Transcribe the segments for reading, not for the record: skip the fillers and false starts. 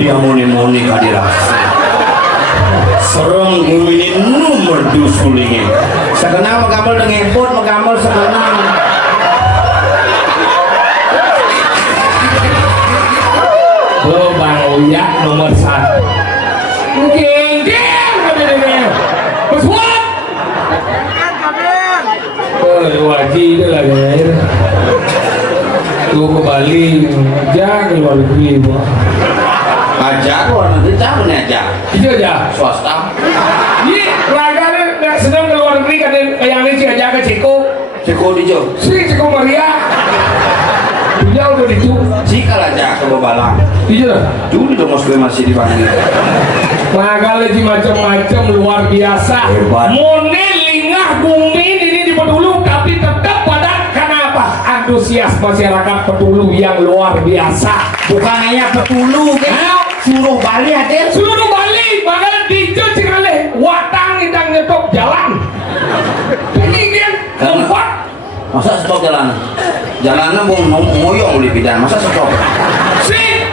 Dia moni-moni kadirasa serang ini nomor dusulingin sekenal mengambil dengan pun mengambil sekenal Bang Uyak nomor 1 geng-geng bersuat wajib itu lah guys tuh ke Bali jangan ke luar negeri aja luar negeri jangan aja itu aja swasta ini raganya nggak sedang ke luar negeri kan yang ini aja ke Ceko di Jo Ceko Maria dia udah itu cikal aja ke Babalang iya dulu dong masih dipanggil raganya di macam-macam luar biasa mone lingah bumi ini di Pedulu tapi tetap pada kenapa antusias masyarakat Pedulu yang luar biasa bukan hanya Pedulu kan seluruh Bali ada seluruh Bali makanya dijo cikale watang idang nyetop jalan ini kan tempat masa stop jalannya mau ngoyong di bidan masa stop sih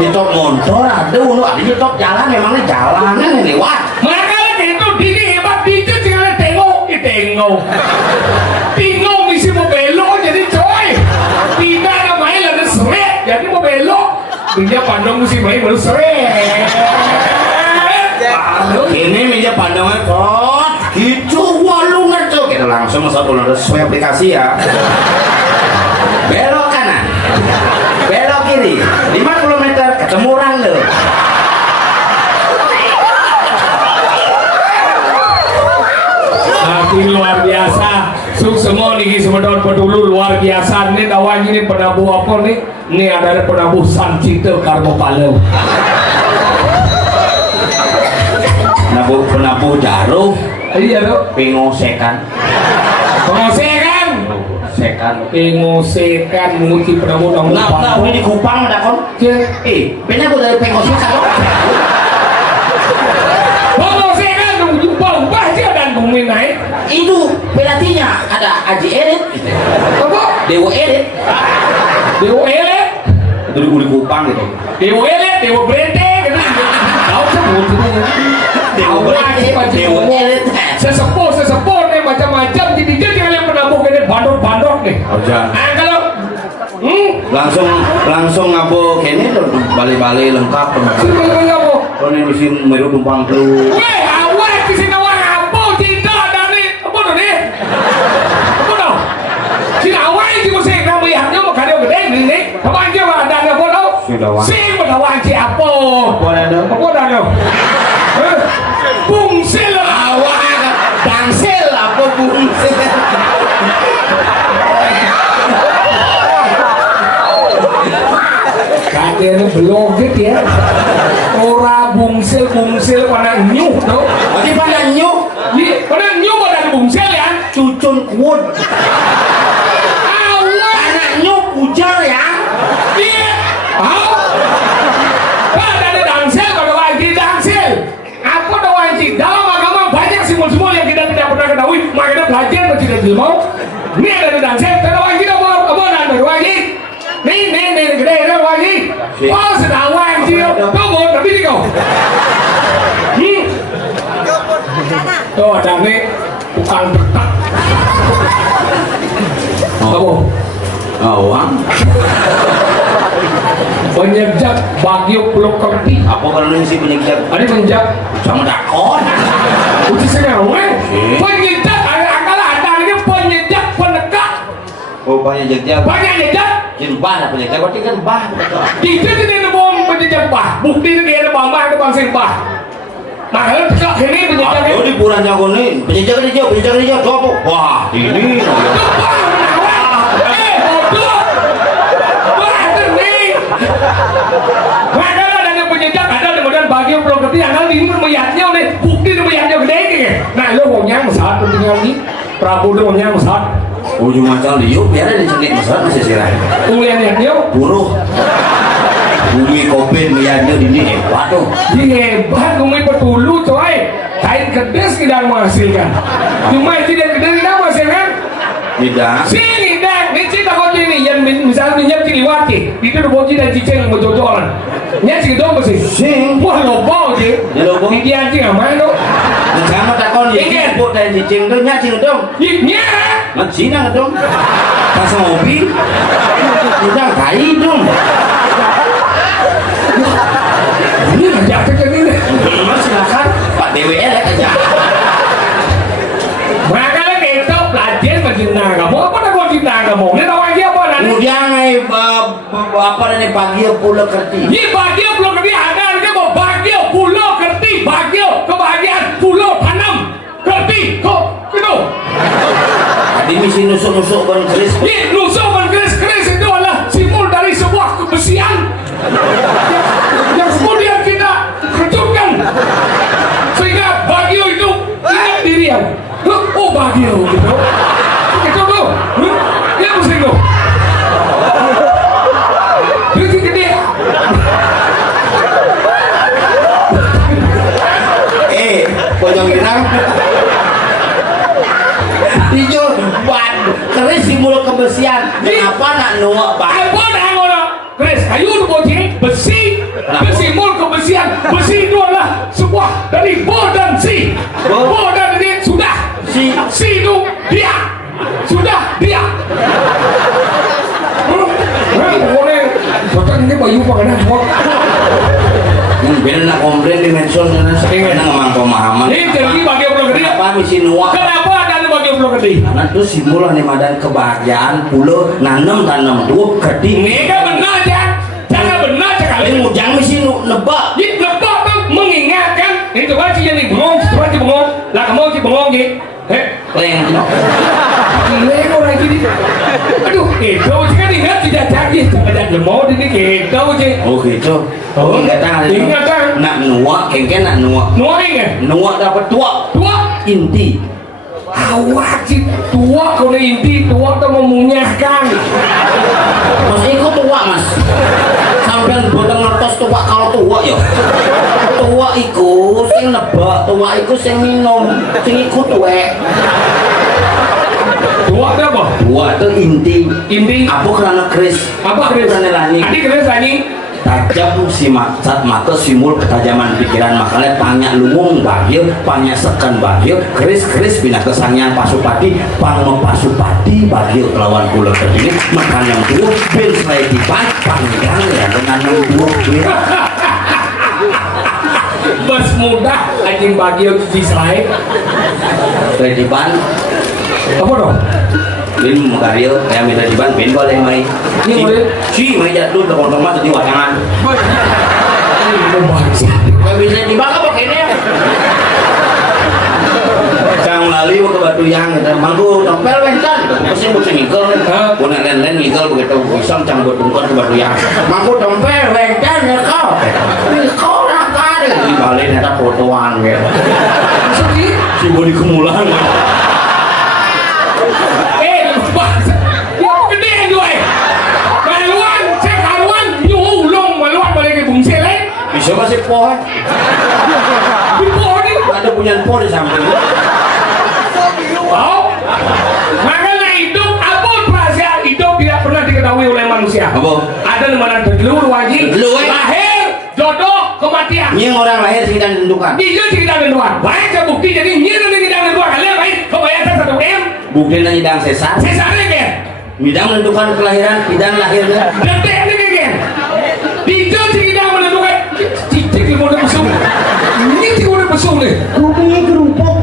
nyetop motor ada dulu ada nyetop jalan memangnya jalanan ini lewat makanya itu dini hebat dijo cikale tengok misi mau belok jadi coy tidak ada main ada seret jadi mau belok dia pandang mesti main baru seret ini meja pandangnya kok gitu walungan tuh kita langsung satu sesuai aplikasi ya belok kanan belok kiri 50 meter ketemu orang loh hati luar biasa semua nih semua daun Pedulu luar biasa ini dawan ini penabuh apa nih ini ada penabuh Sancito Karbo Palau penabuh jarum iya dong pengosekan pengosekan mungkin penabuh kamu nah ini di Kupang ada kon benar gue dari pengosekan pengosekan jumpa aja dan bumi naik itu pelatihnya ada Aji Erit gitu. apa? Dewa Erit itu di Kupang gitu Dewa Erit, Dewa Brete gitu tahu sebut Dewa Erit sesepuh nih macam-macam jadi kalian penabuh gini bandot nih nah kalau langsung ngabo kene bali-bali lengkap kalau ini mesin meru tumpang tuh weh awet di sini awak ngabo tidak dari apa nih apa dong sini awet di musim kami hanya mau kado gede ini apa aja mah ada apa dong sih berlawan siapa apa dah bungsil awak bangsil apa bungsil kakeknya belum gitu ya ora bungsil pada nyuh tau lagi pada nyuh pada bungsil ya cucun kuut anak nyuh pujar ya iya ada dangsel pada wajib dangsel apa ada wajib dalam agama banyak simbol-simbol yang kita tidak pernah ketahui makanya belajar masih tidak mau ini ada dangsel ada wajib apa ada wajib nih Oh sedawang dia. Kau mau tapi ni kau. Oh ada ni tukang petak. Kamu. Awang. Penyejak Bagio Pulau Kerti. Apa kalau ni si penyejak? Ada penyejak Sama dakon. uji sengawan. Penyejak ada ni penyejak penegak. Oh penyejak. Banyak jejak. Jimbah lah penyejak. Berarti kan bah. Kita tidak bom penyejak bah. Bukti ni dia ada bang bangsa bah. Makanya tegak ini penyejak ni. Oh di purang jago ni. Penyejak ni jauh. Tu apa? Wah ini. Ada ada penyejak, ada kemudian bagi Pulau Kerti, ada ini melihatnya oleh bukti melihatnya gede ni. Nah, lo maunya mesat pentingnya ni, Prabu lo maunya mesat. Ujung macam liu biar ada sedikit masalah masih sirai. Ulian yang dia, Buruh. Bumi kopi miannya di ni hebat tu. dia hebat, bumi petulu coy. Kain kedes tidak menghasilkan. Cuma tidak kedes tidak menghasilkan. Tidak. Sini dah, ni cerita kau ni yang misalnya minyak cili wati, itu tu bocil dan cicing berjodohan. Nya cili dong bersih. Sing. Wah lobau je. Dia lobau. Ni dia anjing aman tu. Macam takon ni. Ikan. Buat dari cicing tu nya cing dong. Nya. Cina dong. Pasang mobil. Udah kai dong. Ini ngajak ke ni. Mas silakan Pak DWL aja. Makanya kita pelajar mencinta kamu. Apa nak kau cinta kamu? Ni tahu lagi apa nanti? Kemudian apa ni pagi Pulau Kerti. Ni bahagia Pulau Kerti ada ni kau bahagia Pulau Kerti bahagia kebahagiaan Pulau Tanam Kerti kau itu. Di misi nusuk-nusuk ban keris. Ni nusuk ban keris itu adalah simbol dari sebuah kebersihan yang kemudian kita kerjakan sehingga bahagia itu ingat dirian. Oh bahagia gitu. Itu tu. Ya mesti tu. Duit gede. Pojok Inang. Ijo ban keris simbol kebersihan. Kenapa nak nuak ban? Apa nak ngono? Keris kayu tu bocil besi. Simbol kebersihan. Besi itu adalah sebuah dari bo dan si. Bo dan ini sudah. Si itu dia. Sudah dia. Boleh. Soalnya ini bayu pakai kok. Bila nak komplain di mention sana sering nak ngomong pemahaman. Ini jadi bagi Pulau Gede. Apa misi nuak? Kenapa ada bagi Pulau Gede? Karena itu simbol nih madan kebahagiaan pulau nanam dua gede. Ini kan benar ya. Jangan benar sekali. Jangan misi nebak. Ini nebak tu mengingatkan. Itu kan si jadi bengong, si bengong. Lah kamu si bengong gitu. Leng. Leng orang gini. Aduh, itu kan ingat tidak canggih. Jangan mau ini gitu je. Oh gitu. Oh, ingatan. ingatan. Nak nuak, kengken nak nuak. Nuak ingat? Nuak dapat tua. Tua? Inti. Awak si tua kau ni inti tua tu memunyahkan. Mas ikut tua mas. Sampai bodong ngertos tua kalau tua ya. Tua ikut, sing nebak. Tua ikut sing minum, sing ikut tuwek. Tua tu apa? Tua tu inti. Inti. Apa kerana keris? Apa keris? Kerana lani. Adik keris lani. Tajam si saat mata simbol ketajaman pikiran, makanya tanya luwung bahaya, panyasekan bahaya, keris bina kesangnya pasupati, pang pasupati bahaya lawan Pulau Kerti makan yang dua, ben selai dipan, panggang ya dengan yang dua. Bas mudah anjing bahaya cuci selai. Selai dipan. Apa dong? Ini karya kayak minta diban, ben boleh mai. Ini boleh. Si mai jatuh teman-teman tadi wajangan. Ini bangsa. Kalau bisa diban apa kayaknya? Jangan lali ke batu yang kita mangku tempel bencan. Pasti butuh ngikol kan? Punya len ngikol begitu pisang campur tungkol ke batu yang. Mangku tempel bencan ya kau. Ngikol nak kari. Di balik ada fotoan ya. Si bodi kemulan. Bisa masih pohon. Di pohon ni. Ada punya pohon di samping. Oh, makanya hidup apa rahasia hidup tidak pernah diketahui oleh manusia. manusia. Apa? Ada di mana dulu wajib. Dulu, lahir, jodoh, kematian. Yang orang lahir sih dan tentukan. Dia sih kita tentukan. Baik ke bukti jadi nyir ini kita tentukan. Kalian baik kebayang satu M. Bukti nanti dang sesar. Sesarnya kan. Bidang menentukan kelahiran, bidang lahirnya. Detik ini kan. Dia sih kita menentukan. Cicik di mana besuk. Ini di mana besuk nih. Bumi gerupuk.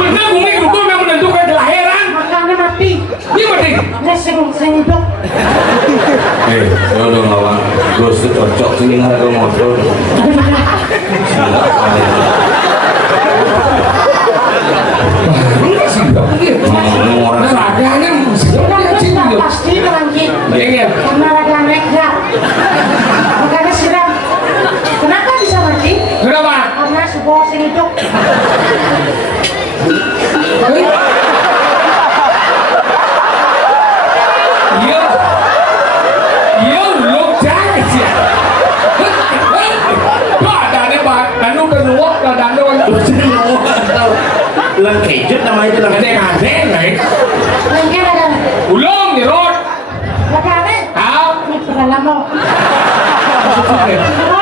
Benar bumi gerupuk yang menentukan kelahiran. Makanya mati. Ini mati. Ini sing-sing-dok. Udah ngawang. Terus itu cocok sini nggak ada motor. Orang raganya Pasti terangkit. Ingin. Karena raga negra. Makanya siram. Kenapa bisa mati? Kenapa? Karena sebuah sing hidup. Iya. Iya lu jangan sih. Pak ada pak, anu kenuak ada anu. Lang kejut nama itu lang. Ada nih. Lengket ada. Ulung di road. Raga ada. Tahu? Ini dalam mau. Oh,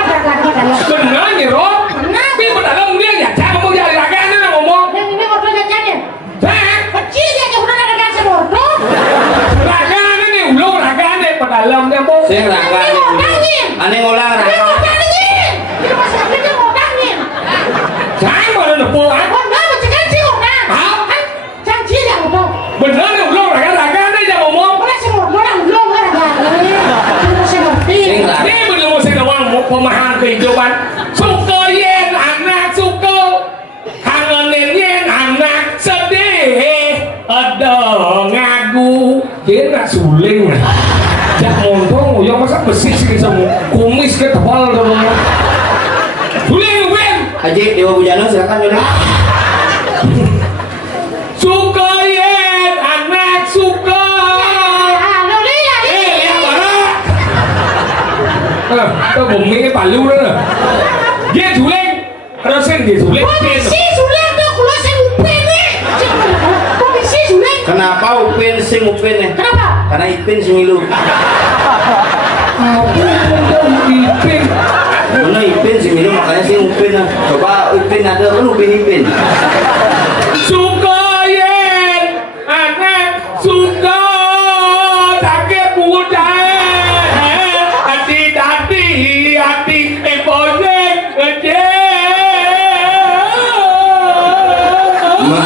raga dalam. Benar di road. Tapi dalam dia ya, cara mau jadi raganya ngomong. Yang ini motor jajannya. Hah? Kecil dia udah ada kasih motor. Raganya nih ulung raganya dalam dia mau. Saya raga. Aneh ngolang Ini raga. ngotangin. Ini masih ada ngotangin. Saya mau ada pulang. Oh, enggak, macam janji ngotang. Hah? Janji yang ngotang. Benar nih ulung raganya dia ngomong. Boleh si motor yang belum ada lagi. Kita masih ngerti. Ini belum mau saya ngomong pemahaman kehidupan. Suka yen anak suka, kangenin yen anak sedih. Ada ngagu, dia nak suling. Jak montong, yang masa besi sih semua. Kumis ke tebal dong. Suling win. Haji Dewa Bujana silakan Yuna. Suka yen anak suka. Ah, lo lihat ini. Lihat mana? Tôi bụng cái bà lưu đó rồi. Dia suling. Ada sen dia suling. Komisi sudah tuh keluar saya upin nih. Komisi sudah. Kenapa Upin sing Upin nih? Kenapa? Karena Ipin sing ilu. Ipin. Mana Ipin sing ilu makanya sing Upin lah. Coba Upin ada kan Upin. Suka yen anak suka sakit muda. Hati ebosek gede.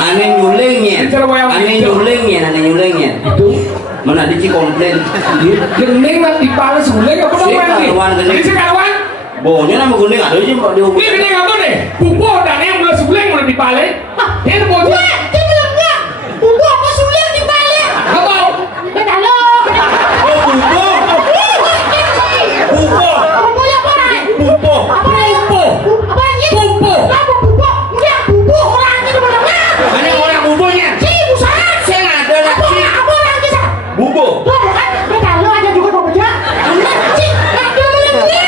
Aneh nyulingnya. Itu Mana dia komplain. gening lah di pala suling apa Si namanya? kawan gening. Ini si kawan. Bohnya nama gunting ada sih Pak Ini gening apa nih? Bubuh dan yang mulai suling mulai di pala. Ini bocah. Wah, dia bilang enggak. Bubu apa sulit di balik? Apa? Beda lo. Oh bubuh. Bubuh. Bubu yang apa nih? Bubuh. Apa nih? Bubuh. Apa lagi? Bubuh. Apa bubu? Enggak, bubu orang itu benar. Mana orang bubuhnya? Si usaha. Saya nggak ada lagi. Apa orang kita? Bubuh. Tuh kan, beda lo aja juga bubunya. Ini si, nggak dia bilang dia.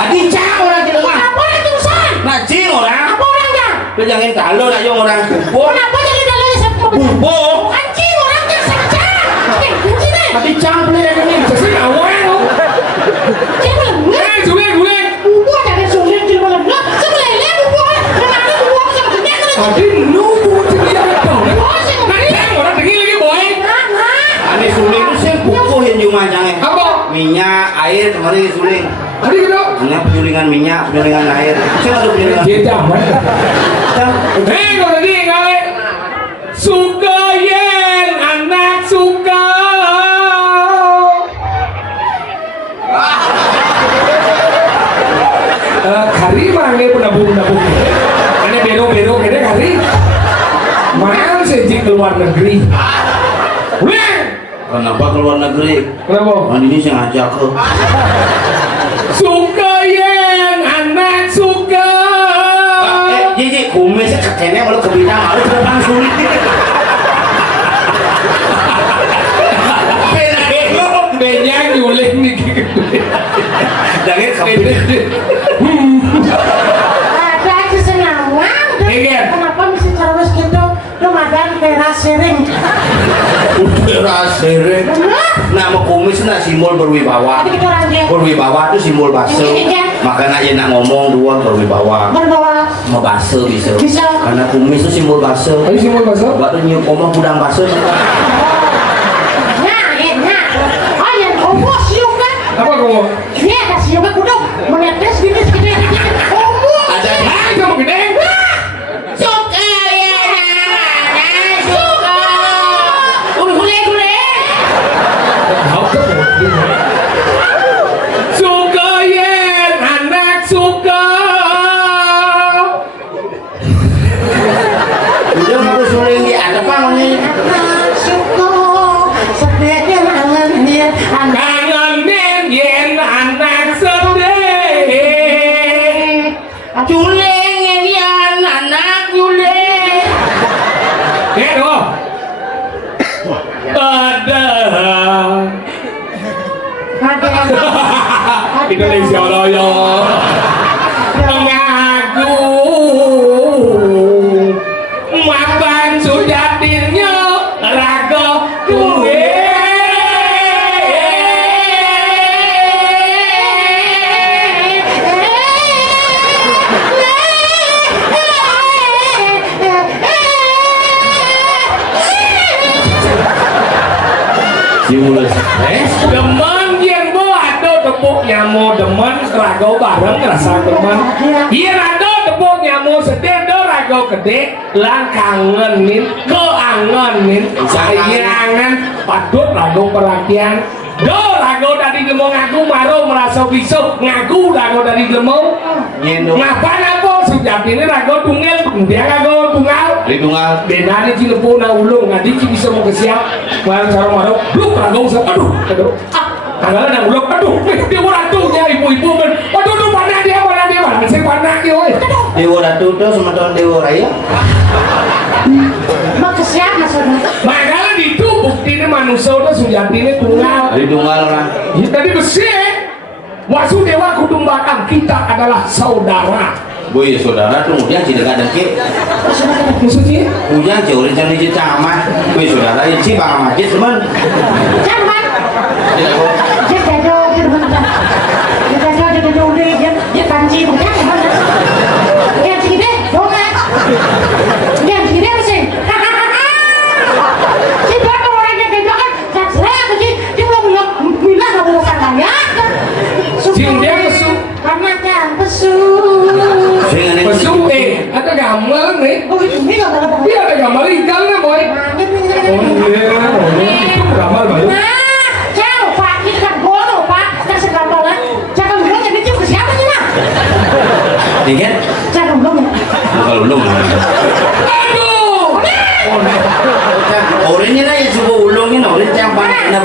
Adi cak orang di rumah. Apa orang itu usaha? Najing orang. Apa orangnya? Lu jangan kalau nak yang orang bubuh. Kenapa jadi dalam saya Bubuh. anjing orangnya saja. Anjing deh. Adi cak boleh ada ni. Saya awal. Dia bilang enggak. Suling. Bubu ada yang sulit di malam. Lah, sebelah ini bubu. Kenapa bubu sama dia kan? Tadi nunggu dia betul. Nanti orang tinggi lagi boy. Nah. Ani suling itu sih bubuh yang jumajangnya. Apa? Minyak, air kemarin suling. Tadi gitu. Hanya penyulingan minyak, penyulingan air. Saya ada penyulingan. Dia jaman. Hei, kalau tadi ngale. Suka yen anak suka. Kari mana penabung. Ini bero ini kari. Mana sejak keluar negeri. Ulang. Kenapa keluar negeri? Kenapa? Kan ini saya ngajak ke. Suka yen anak suka. Jadi kumis kakeknya kalau ke bidang harus terbang sulit. Banyak nyulik nih. Jangan kabin. Ada aja senawang. Iya. Kenapa mesti terus gitu? Ramadan teras sering. Udara seret. Nama kumis nah simbol berwibawa. Tapi kita orang dia Berwibawa itu simbol base. Iya. Makanya aja nak ngomong dua berwibawa. berbawa Mau base bisa. Bisa. Karena kumis itu simbol base. Ayo simbol base. Baru nyium omong gudang base. Nah, enak. Ayan, opo siung kan? Apa kamu? Iya, ada siung kan kudu menetes gini segede opo. Ada Hai kamu gede. Suka ya, suka. Gule. Tahu kamu? Suka yen anak suka. udah mau suling di ada apa nih? Anak suka, sepeda mangan dia anak. Kangen yen anak sedih. Culeng yan anak culeng. Kero. Ada. Indonesia Raya. Mengaku makan sujatinnya raga kue. Simulasi. Demen yang bo ado tepuk nyamu demen rago bareng ngerasa demen. Iya ado tepuk nyamu sedih do rago gede lang kangenin keangenin sayangan padut rago perhatian do rago dari gemong aku maro merasa bisa ngaku rago dari gemong Nyendo. ngapa napa sejak ini rago tunggal dia rago tunggal Ridungal. Benari cilepo na ulung ngadi ci bisa mau kesiap mal sarong maro bluk ragong sa aduh tanggalan na ulung aduh dia orang tunya ibu-ibu men aduh mana dia saya mana dia oi Dewa Ratu itu sama tahun Dewa Raya. Mau ke siapa saudara? makanya itu buktinya manusia udah sujatine tunggal Ridungal lah. ya, tadi besi Wasudewa kudumbakang kita adalah saudara Boy saudara tuh kemudian tidak ada ke. maksudnya Hujan jauh rencana di camat. Boy saudara ini sih bang Majid teman. Jangan. Tidak kok. Dia jago, dia benar. Dia udah dia panci bukan mana. Dia segini, dongan. Dia segini mesin. Si bapak orangnya kayak kan, saya tuh sih dia belum bilang nggak mau ya. sing dia pesu Anaknya pesu. pesu ada gambar nih Oh ini nggak ada apa. dia ada gambar ikan nih boy itu gambar baru Nah, jauh Pak, itu kan bodoh Pak. Kita segambar lah. Jangan bilang yang itu ke siapa sih nak? Dikit. Jangan belum ya. Kalau belum. aduh Orangnya lah yang coba ulungin orang yang paling. nah